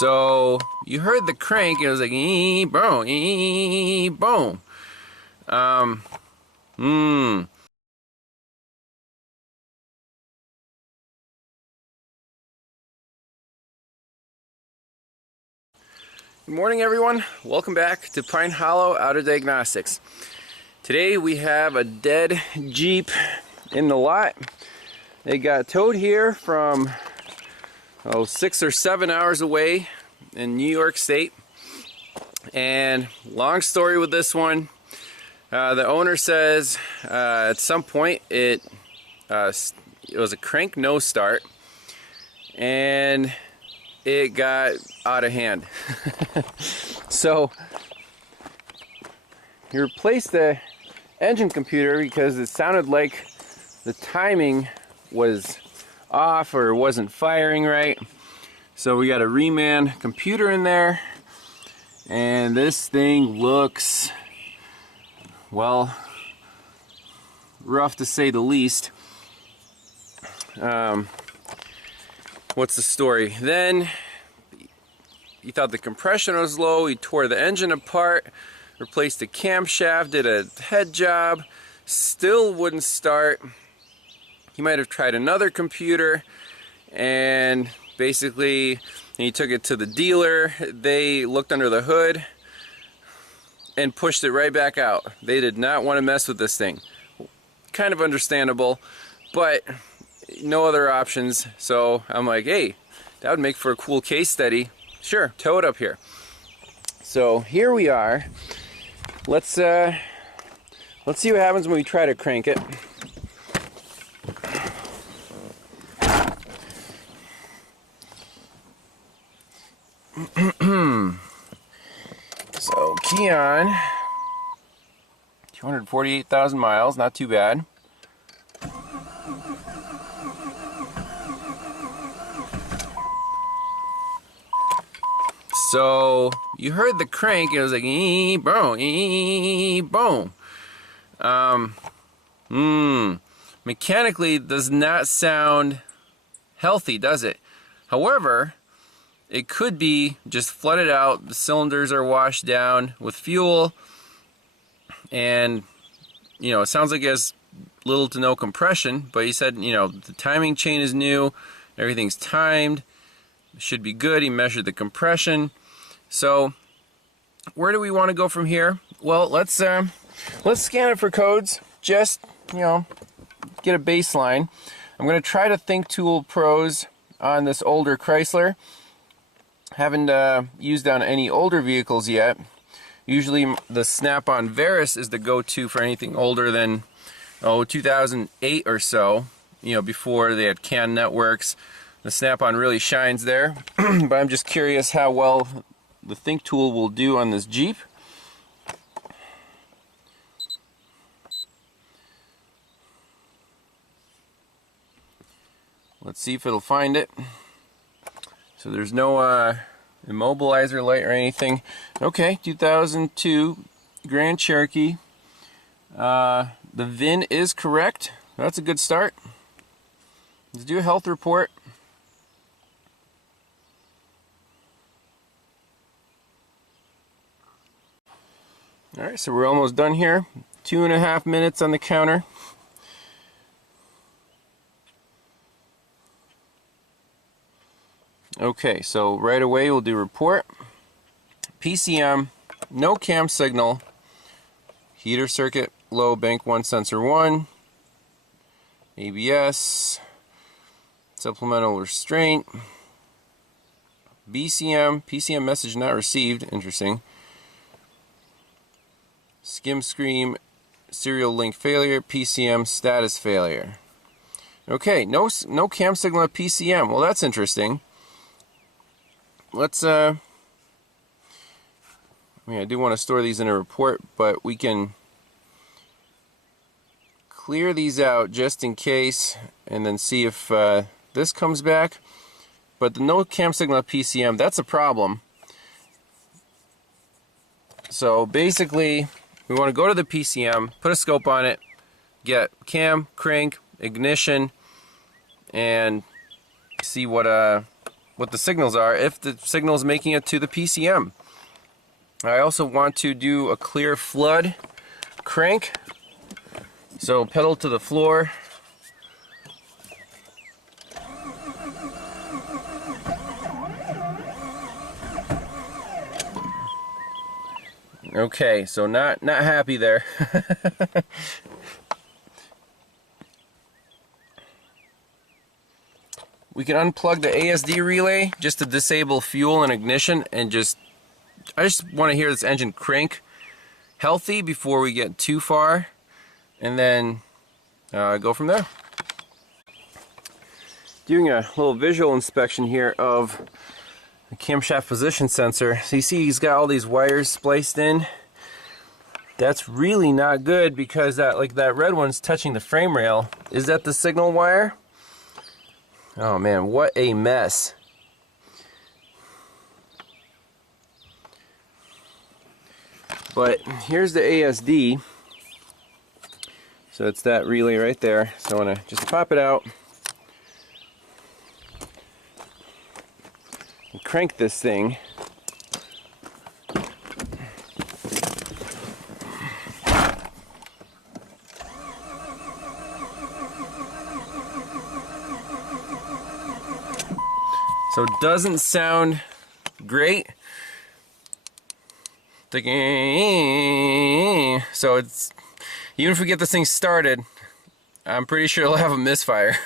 So you heard the crank, it was like boom, boom. Good morning, everyone. Welcome back to Pine Hollow Auto Diagnostics. Today we have a dead Jeep in the lot. It got towed here from 6 or 7 hours away in New York State. And long story with this one. The owner says at some point it was a crank no start and it got out of hand. So he replaced the engine computer because it sounded like the timing was off or wasn't firing right. So we got a reman computer in there, and this thing looks, well, rough to say the least. What's the story? Then he thought the compression was low. He tore the engine apart, replaced the camshaft, did a head job, still wouldn't start. He might have tried another computer, and basically he took it to the dealer. They looked under the hood and pushed it right back out. They did not want to mess with this thing. Kind of understandable, but no other options. So I'm like, hey, that would make for a cool case study. Sure, tow it up here. So here we are. Let's see what happens when we try to crank it. So key on, 248,000 miles, not too bad. So you heard the crank, it was like boom, boom. Mechanically does not sound healthy, does it? However, it could be just flooded out, the cylinders are washed down with fuel, and it sounds like it has little to no compression, but he said, the timing chain is new, everything's timed, it should be good. He measured the compression. So where do we want to go from here? Well, let's scan it for codes, just, get a baseline. I'm going to try to ThinkToool Pros on this older Chrysler. Haven't used on any older vehicles yet. Usually the Snap-on Veris is the go-to for anything older than 2008 or so, before they had CAN networks. The Snap-on really shines there. But I'm just curious how well the ThinkToool will do on this Jeep. Let's see if it'll find it. So there's no immobilizer light or anything. Okay, 2002 Grand Cherokee. The VIN is correct. That's a good start. Let's do a health report. Alright, so we're almost done here. 2.5 minutes on the counter. Okay, so right away we'll do report. PCM, no cam signal, heater circuit, low, bank 1, sensor 1, ABS, supplemental restraint, BCM, PCM message not received, interesting, skim screen, serial link failure, PCM status failure. Okay, no cam signal at PCM, well that's interesting. Let's, I do want to store these in a report, but we can clear these out just in case and then see if this comes back. But the no cam signal at PCM, that's a problem. So basically, we want to go to the PCM, put a scope on it, get cam, crank, ignition, and see what what the signals are, if the signal is making it to the PCM. I also want to do a clear flood crank. So pedal to the floor. Okay, so not happy there. We can unplug the ASD relay just to disable fuel and ignition, and I just want to hear this engine crank healthy before we get too far, and then go from there. Doing a little visual inspection here of the camshaft position sensor. So you see he's got all these wires spliced in. That's really not good, because that red one's touching the frame rail. Is that the signal wire? Oh man, what a mess. But here's the ASD. So it's that relay right there. So I want to just pop it out and crank this thing. So it doesn't sound great. So it's, even if we get this thing started, I'm pretty sure it'll have a misfire.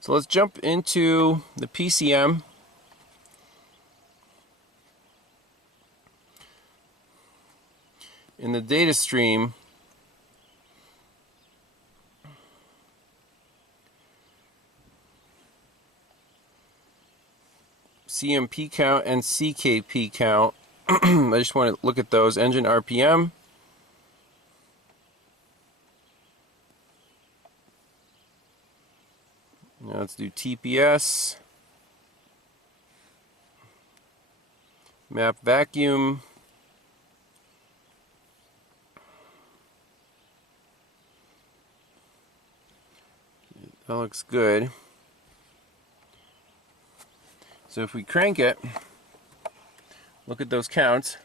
So let's jump into the PCM. In the data stream, CMP count and CKP count. I just want to look at those. Engine RPM. Now let's do TPS. Map vacuum. That looks good. So if we crank it, look at those counts.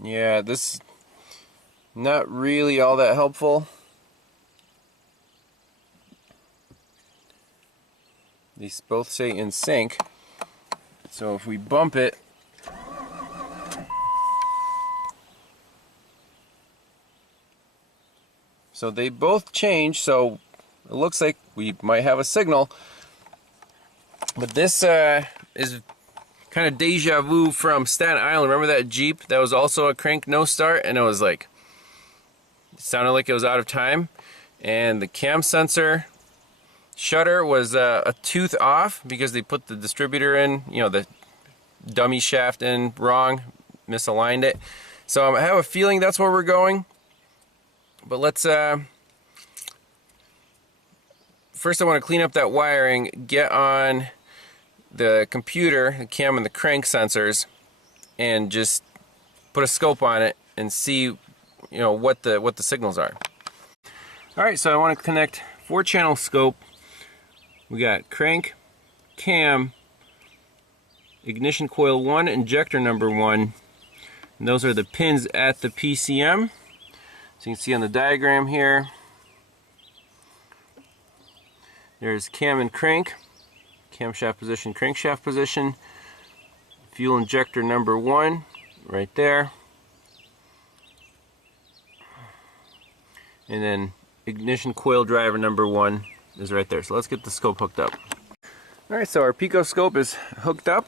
Yeah, this is not really all that helpful. These both say in sync. So if we bump it, so they both change, so it looks like we might have a signal. But this is kind of deja vu from Staten Island. Remember that Jeep that was also a crank no start, and it was like, it sounded like it was out of time, and the cam sensor shutter was a tooth off because they put the distributor in, you know, the dummy shaft in wrong, misaligned it. So I have a feeling that's where we're going. But let's first I want to clean up that wiring, get on the computer, the cam and the crank sensors, and just put a scope on it and see, you know, what the signals are. All right, so I want to connect 4-channel scope. We got crank, cam, ignition coil 1, injector number 1. And those are the pins at the PCM. So you can see on the diagram here, there's cam and crank, camshaft position, crankshaft position, fuel injector number 1 right there, and then ignition coil driver number 1 is right there. So let's get the scope hooked up. Alright, so our Pico scope is hooked up.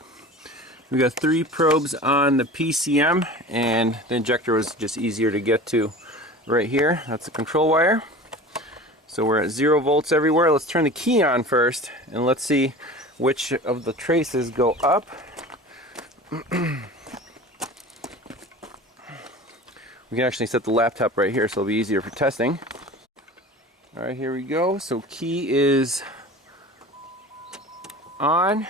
We got 3 probes on the PCM, and the injector was just easier to get to right here. That's the control wire. So we're at 0 volts everywhere. Let's turn the key on first, and let's see which of the traces go up. We can actually set the laptop right here, so it'll be easier for testing. Alright, here we go. So key is on.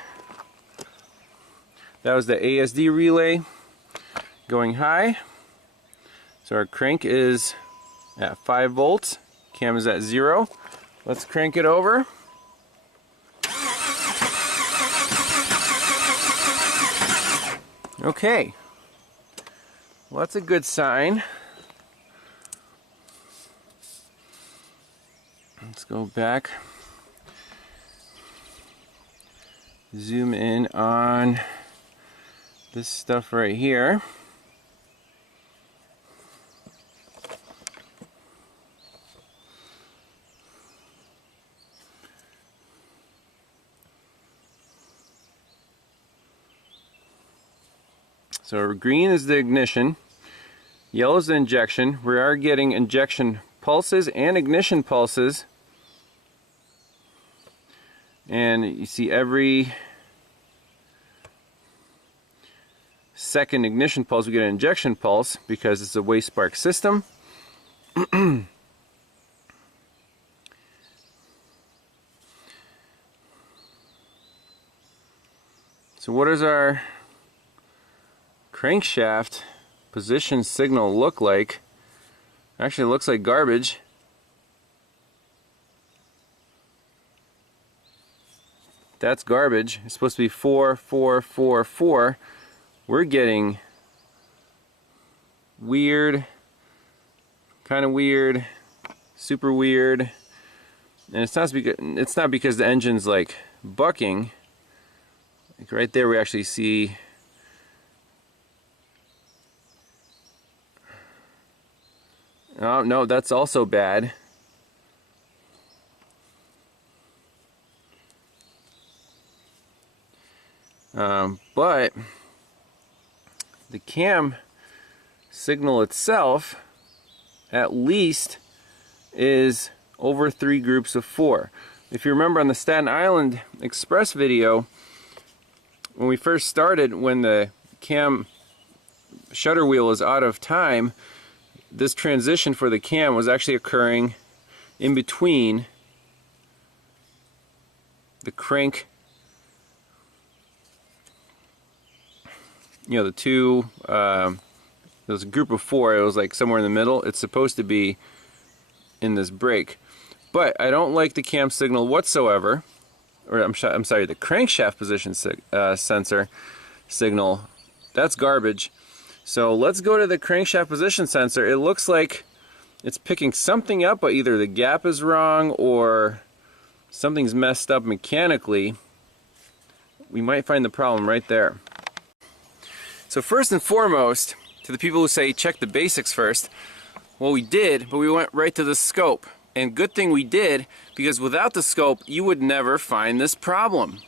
That was the ASD relay going high. So our crank is at 5 volts. Cam is at 0. Let's crank it over. Okay. Well, that's a good sign. Let's go back. Zoom in on this stuff right here. So green is the ignition, yellow is the injection. We are getting injection pulses and ignition pulses. And you see every second ignition pulse we get an injection pulse because it's a waste spark system. So what does our crankshaft position signal look like? Actually, it looks like garbage. That's garbage. It's supposed to be 4, 4, 4, 4. We're getting weird, kind of weird, super weird. And it's not because the engine's like bucking. Like right there we actually see oh no, that's also bad. But the cam signal itself at least is over 3 groups of 4. If you remember on the Staten Island Express video, when we first started, when the cam shutter wheel is out of time, this transition for the cam was actually occurring in between the crank, you know, the two, there was a group of 4, it was like somewhere in the middle. It's supposed to be in this brake. But I don't like the cam signal whatsoever, or I'm sorry, the crankshaft position sensor signal. That's garbage. So let's go to the crankshaft position sensor. It looks like it's picking something up, but either the gap is wrong or something's messed up mechanically. We might find the problem right there. So first and foremost, to the people who say check the basics first, well, we did, but we went right to the scope. And good thing we did, because without the scope, you would never find this problem.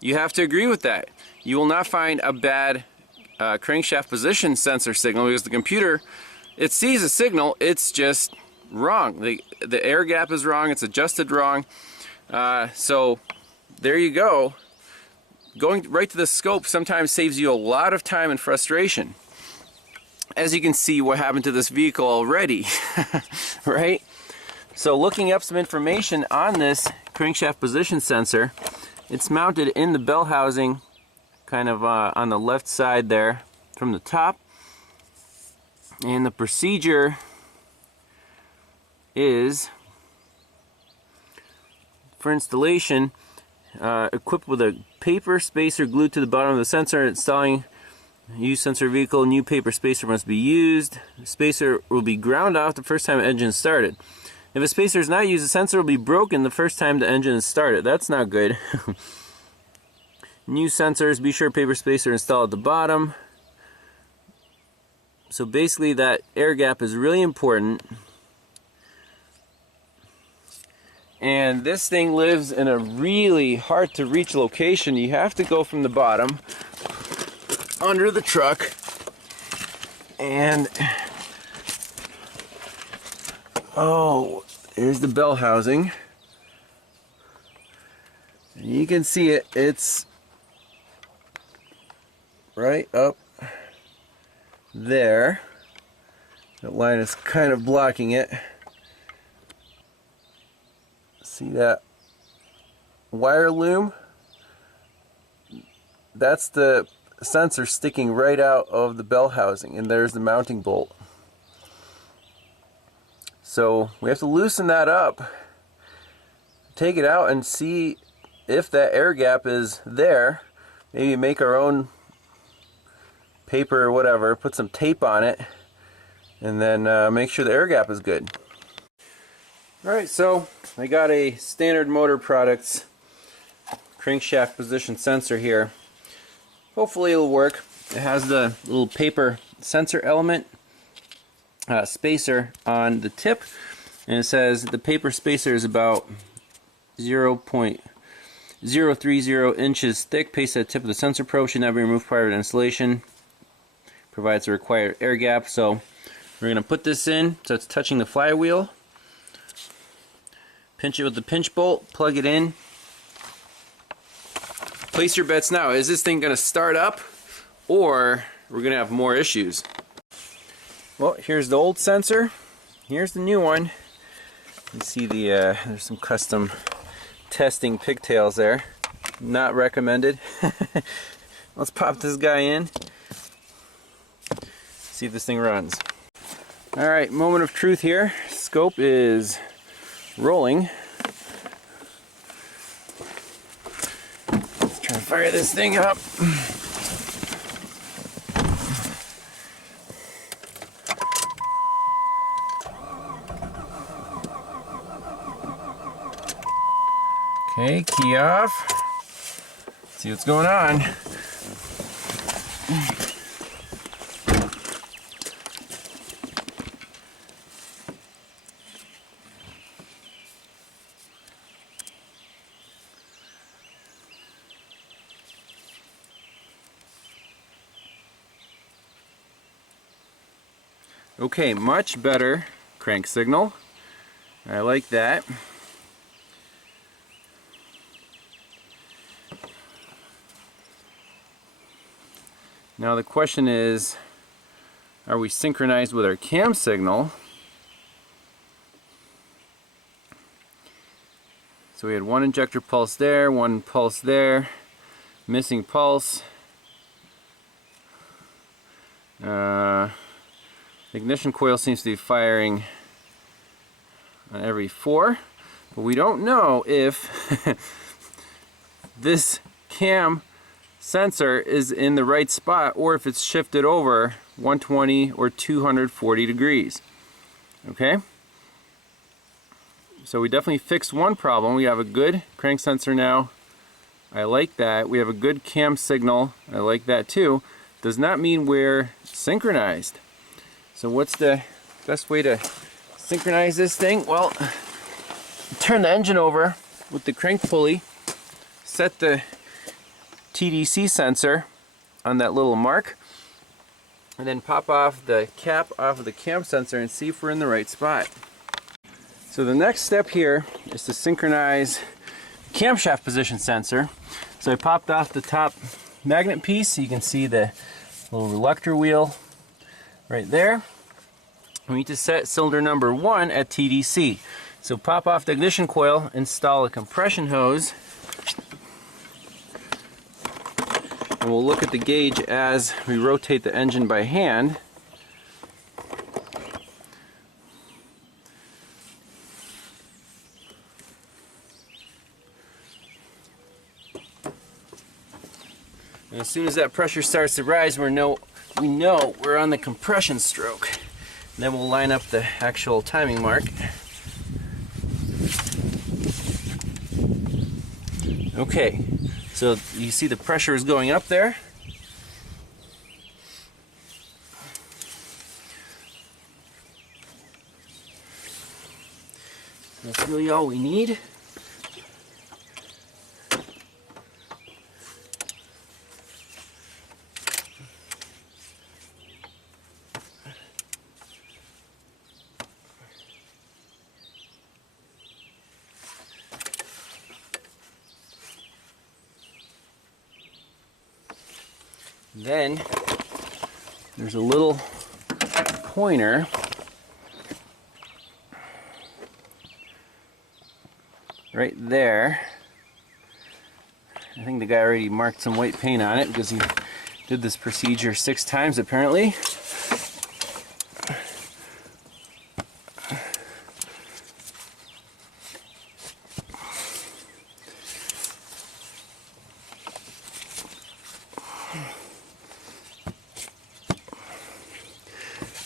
You have to agree with that. You will not find a bad crankshaft position sensor signal, because the computer, it sees a signal, it's just wrong. The air gap is wrong, it's adjusted wrong. So there you go. Going right to the scope sometimes saves you a lot of time and frustration. As you can see what happened to this vehicle already, right? So looking up some information on this crankshaft position sensor, it's mounted in the bell housing, kind of on the left side there from the top. And the procedure is for installation, equipped with a paper spacer glued to the bottom of the sensor. Installing used sensor vehicle, new paper spacer must be used. The spacer will be ground off the first time the engine is started. If a spacer is not used, the sensor will be broken the first time the engine is started. That's not good. New sensors, be sure paper spacer installed at the bottom. So basically that air gap is really important. And this thing lives in a really hard to reach location. You have to go from the bottom under the truck and oh, there's the bell housing. You can see it, it's right up there. That line is kind of blocking it. See that wire loom? That's the sensor sticking right out of the bell housing, and there's the mounting bolt. So we have to loosen that up, take it out and see if that air gap is there. Maybe make our own paper or whatever, put some tape on it, and then make sure the air gap is good. Alright, so I got a Standard Motor Products crankshaft position sensor here. Hopefully it'll work. It has the little paper sensor element spacer on the tip, and it says the paper spacer is about 0.030 inches thick, pasted at the tip of the sensor probe, should not be removed prior to installation, provides the required air gap. So we're going to put this in so it's touching the flywheel, pinch it with the pinch bolt, plug it in. Place your bets now. Is this thing going to start up, or we're going to have more issues? Well, here's the old sensor. Here's the new one. You see the there's some custom testing pigtails there. Not recommended. Let's pop this guy in. See if this thing runs. Alright, moment of truth here. Scope is rolling. Let's try to fire this thing up. Okay, key off. Let's see what's going on. Okay, much better crank signal. I like that. Now the question is, are we synchronized with our cam signal? So we had one injector pulse there, one pulse there, missing pulse. The ignition coil seems to be firing on every 4, but we don't know if this cam sensor is in the right spot or if it's shifted over 120 or 240 degrees. Okay? So we definitely fixed one problem. We have a good crank sensor now. I like that. We have a good cam signal. I like that too. Does not mean we're synchronized. So what's the best way to synchronize this thing? Well, turn the engine over with the crank pulley, set the TDC sensor on that little mark, and then pop off the cap off of the cam sensor and see if we're in the right spot. So the next step here is to synchronize the camshaft position sensor. So I popped off the top magnet piece so you can see the little reluctor wheel right there. We need to set cylinder number 1 at TDC. So pop off the ignition coil, install a compression hose, and we'll look at the gauge as we rotate the engine by hand. And as soon as that pressure starts to rise, we know we're on the compression stroke. And then we'll line up the actual timing mark. Okay, so you see the pressure is going up there. That's really all we need. Then there's a little pointer right there. I think the guy already marked some white paint on it because he Did this procedure 6 times apparently.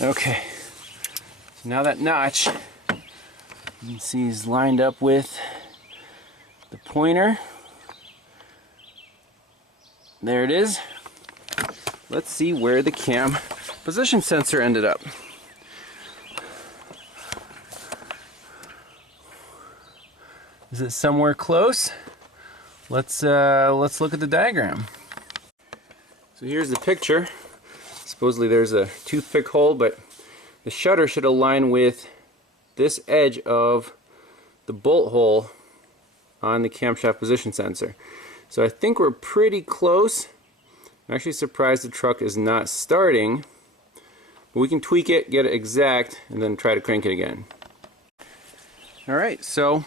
Okay, so now that notch, you can see is lined up with the pointer. There it is. Let's see where the cam position sensor ended up. Is it somewhere close? Let's look at the diagram. So here's the picture. Supposedly there's a toothpick hole, but the shutter should align with this edge of the bolt hole on the camshaft position sensor. So I think we're pretty close. I'm actually surprised the truck is not starting, but we can tweak it, get it exact, and then try to crank it again. Alright, so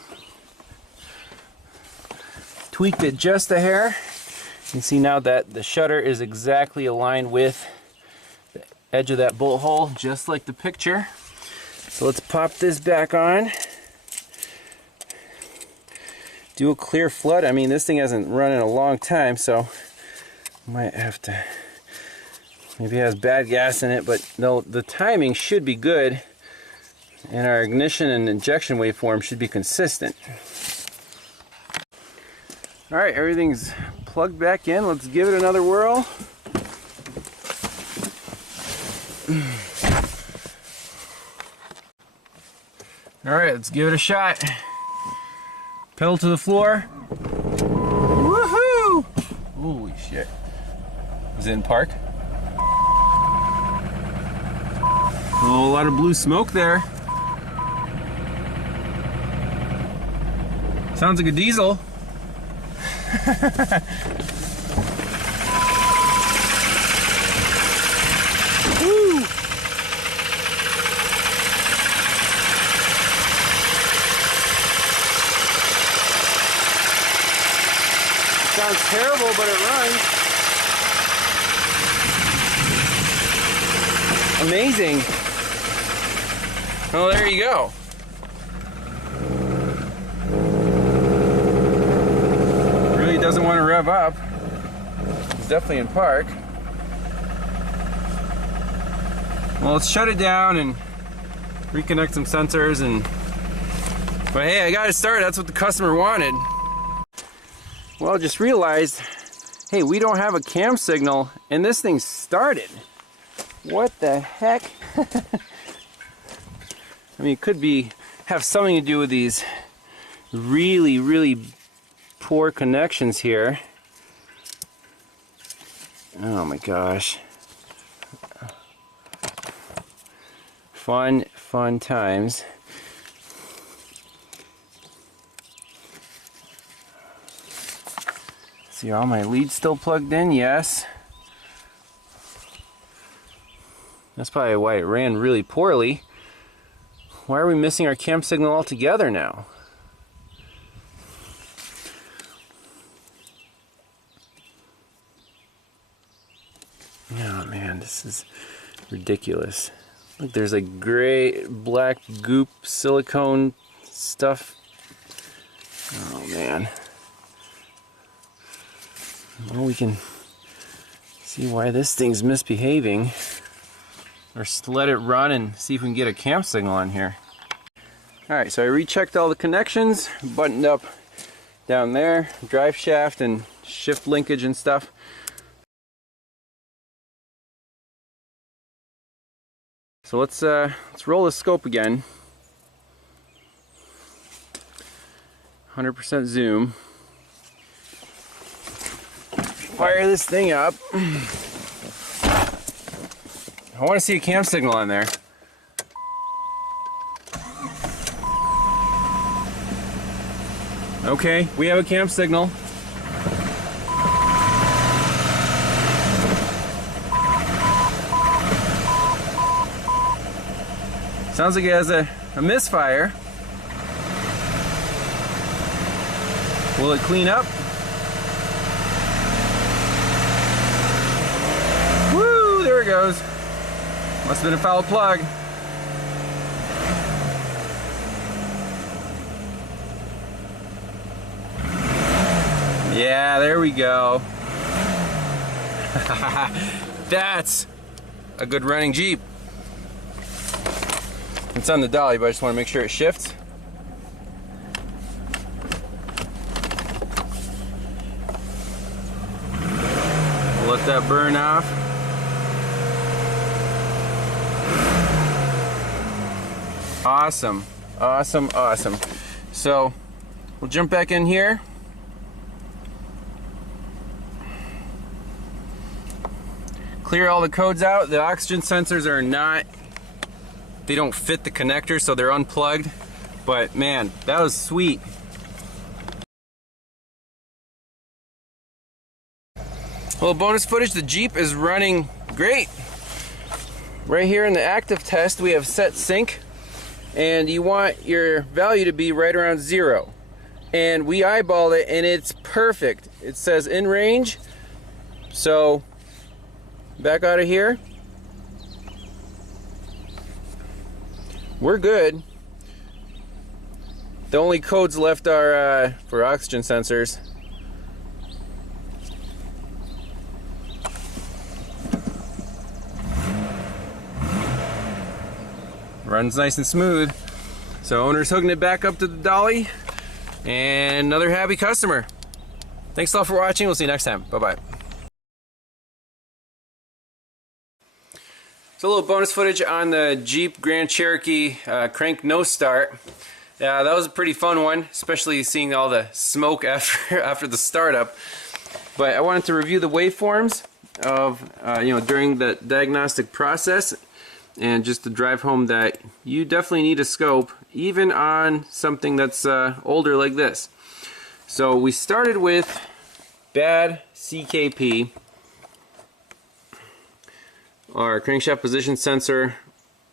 tweaked it just a hair. You can see now that the shutter is exactly aligned with the edge of that bolt hole, just like the picture. So let's pop this back on. Do a clear flood. I mean, this thing hasn't run in a long time, so might have to, maybe it has bad gas in it, but no, the timing should be good, and our ignition and injection waveform should be consistent. Alright, everything's plugged back in. Let's give it another whirl. Alright, let's give it a shot. Pedal to the floor. Woohoo! Holy shit. Was it in park? Oh, a lot of blue smoke there. Sounds like a diesel. Woo! Sounds terrible, but it runs. Amazing. Oh, there you go. Really doesn't want to rev up. It's definitely in park. Well, let's shut it down and reconnect some sensors and... But hey, I got to start. That's what the customer wanted. Well, I just realized, hey, we don't have a cam signal, and this thing started. What the heck? I mean, it could have something to do with these really, really poor connections here. Oh my gosh. Fun times. See, are all my leads still plugged in? Yes. That's probably why it ran really poorly. Why are we missing our cam signal altogether now? Oh man, this is ridiculous. Look, there's like gray, black goop, silicone stuff. Oh man. Well, we can see why this thing's misbehaving. Or let it run and see if we can get a cam signal on here. Alright, so I rechecked all the connections, buttoned up down there, drive shaft and shift linkage and stuff. So let's roll the scope again. 100% zoom. Fire this thing up. I want to see a cam signal on there. Okay, we have a cam signal. Sounds like it has a misfire. Will it clean up? goes. Must have been a foul plug. Yeah, there we go. That's a good running Jeep. It's on the dolly, but I just want to make sure it shifts. We'll let that burn off. Awesome, awesome, awesome. So we'll jump back in here. Clear all the codes out. The oxygen sensors are not, they don't fit the connector, so they're unplugged. But man, that was sweet. Well, bonus footage, the Jeep is running great. Right here in the active test, we have set sync, and you want your value to be right around 0. And we eyeballed it, and it's perfect. It says in range, so back out of here. We're good. The only codes left are for oxygen sensors. Runs nice and smooth. So owner's hooking it back up to the dolly, and another happy customer. Thanks a lot for watching. We'll see you next time. Bye-bye. So a little bonus footage on the Jeep Grand Cherokee crank no start. That was a pretty fun one, especially seeing all the smoke after the startup. But I wanted to review the waveforms of during the diagnostic process, and just to drive home that you definitely need a scope, even on something that's older like this. So we started with bad CKP. Our crankshaft position sensor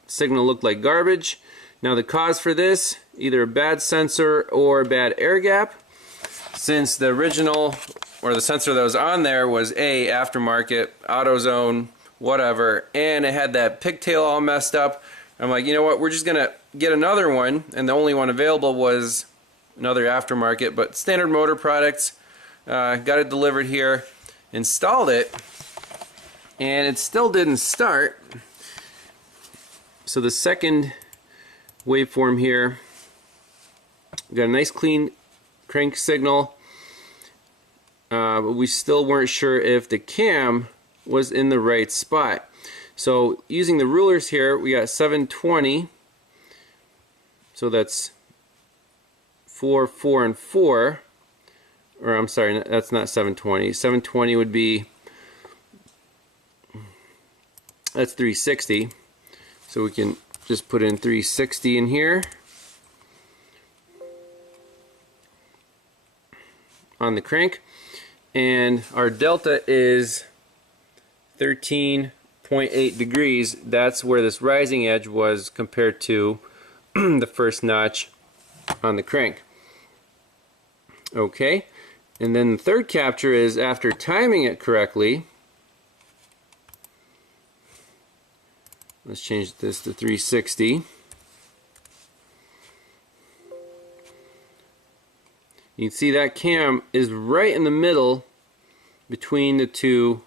signal looked like garbage. Now the cause for this, either a bad sensor or bad air gap. Since the original, or the sensor that was on there, was aftermarket, AutoZone, whatever, and it had that pigtail all messed up. I'm like, you know what, we're just gonna get another one, and the only one available was another aftermarket, but standard motor products. Got it delivered here, installed it, and it still didn't start. So the second waveform here, got a nice clean crank signal, but we still weren't sure if the cam was in the right spot. So using the rulers here, we got 720, so that's 4, 4, and 4, or I'm sorry, that's not 720. 720 would be, that's 360, so we can just put in 360 in here on the crank, and our delta is 13.8 degrees. That's where this rising edge was compared to the first notch on the crank. Okay, and then the third capture is after timing it correctly. Let's change this to 360. You can see that cam is right in the middle between the two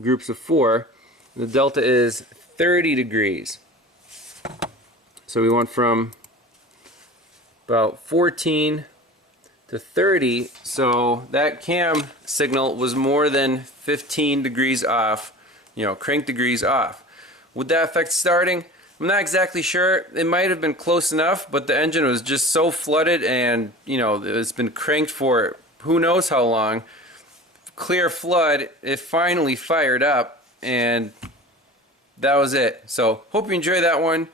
groups of 4. The delta is 30 degrees. So we went from about 14 to 30, so that cam signal was more than 15 degrees off, crank degrees off. Would that affect starting? I'm not exactly sure. It might have been close enough, but the engine was just so flooded, and it's been cranked for who knows how long. Clear flood, it finally fired up, and that was it. So hope you enjoyed that one.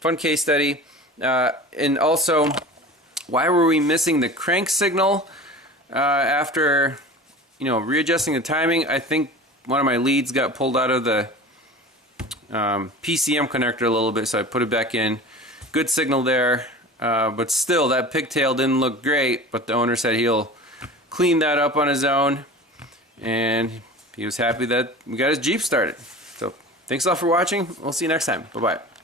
Fun case study. And also, why were we missing the crank signal after readjusting the timing? I think one of my leads got pulled out of the PCM connector a little bit, so I put it back in. Good signal there, but still that pigtail didn't look great, but the owner said he'll clean that up on his own, and he was happy that we got his Jeep started. So thanks all for watching. We'll see you next time. Bye-bye.